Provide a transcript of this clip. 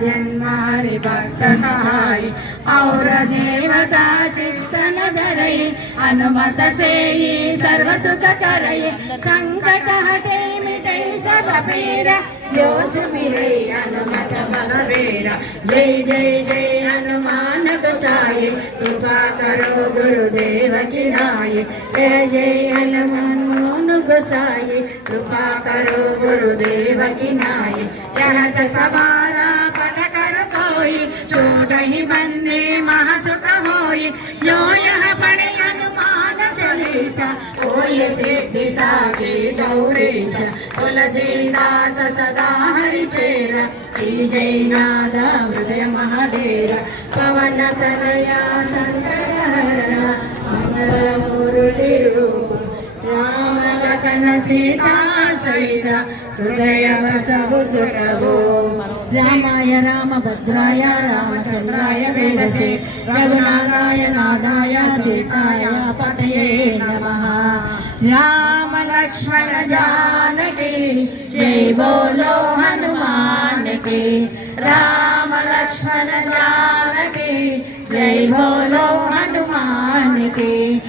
जन्मारि भक्त कहाई और देवता चिंतन धरई अनुमत से सर्व सुख करई संकट हटे मिटे सब पीरा दोष मिरे अनुमत बलबीरा जय जय जय हनुमान गोसाई कृपा करो गुरुदेव की नाई जय जय हनुमान गोसाई कृपा करो गुरुदेव की नाई यह तुम्हारा पठ कर कोई छोट ही बंदे महासुख होई जो यह पढ़े हनुमान चालीसा कोई सिद्धि साखी गौरीश तुलसीदास सदा हरिचेरा जय नाद हृदय महाडेरा पवन तनया संकट हरणा मंगल मुरली रूप राम लखन सीता सहित हृदय बसहु सुरभो रामाय रामभद्राय रामचंद्राय वेदसे रघुनाथाय नाथाय सीताय पतये नमः। राम लक्ष्मण जानकी जय बोलो हनुमान की राम लक्ष्मण जानकी जय बोलो हनुमान की।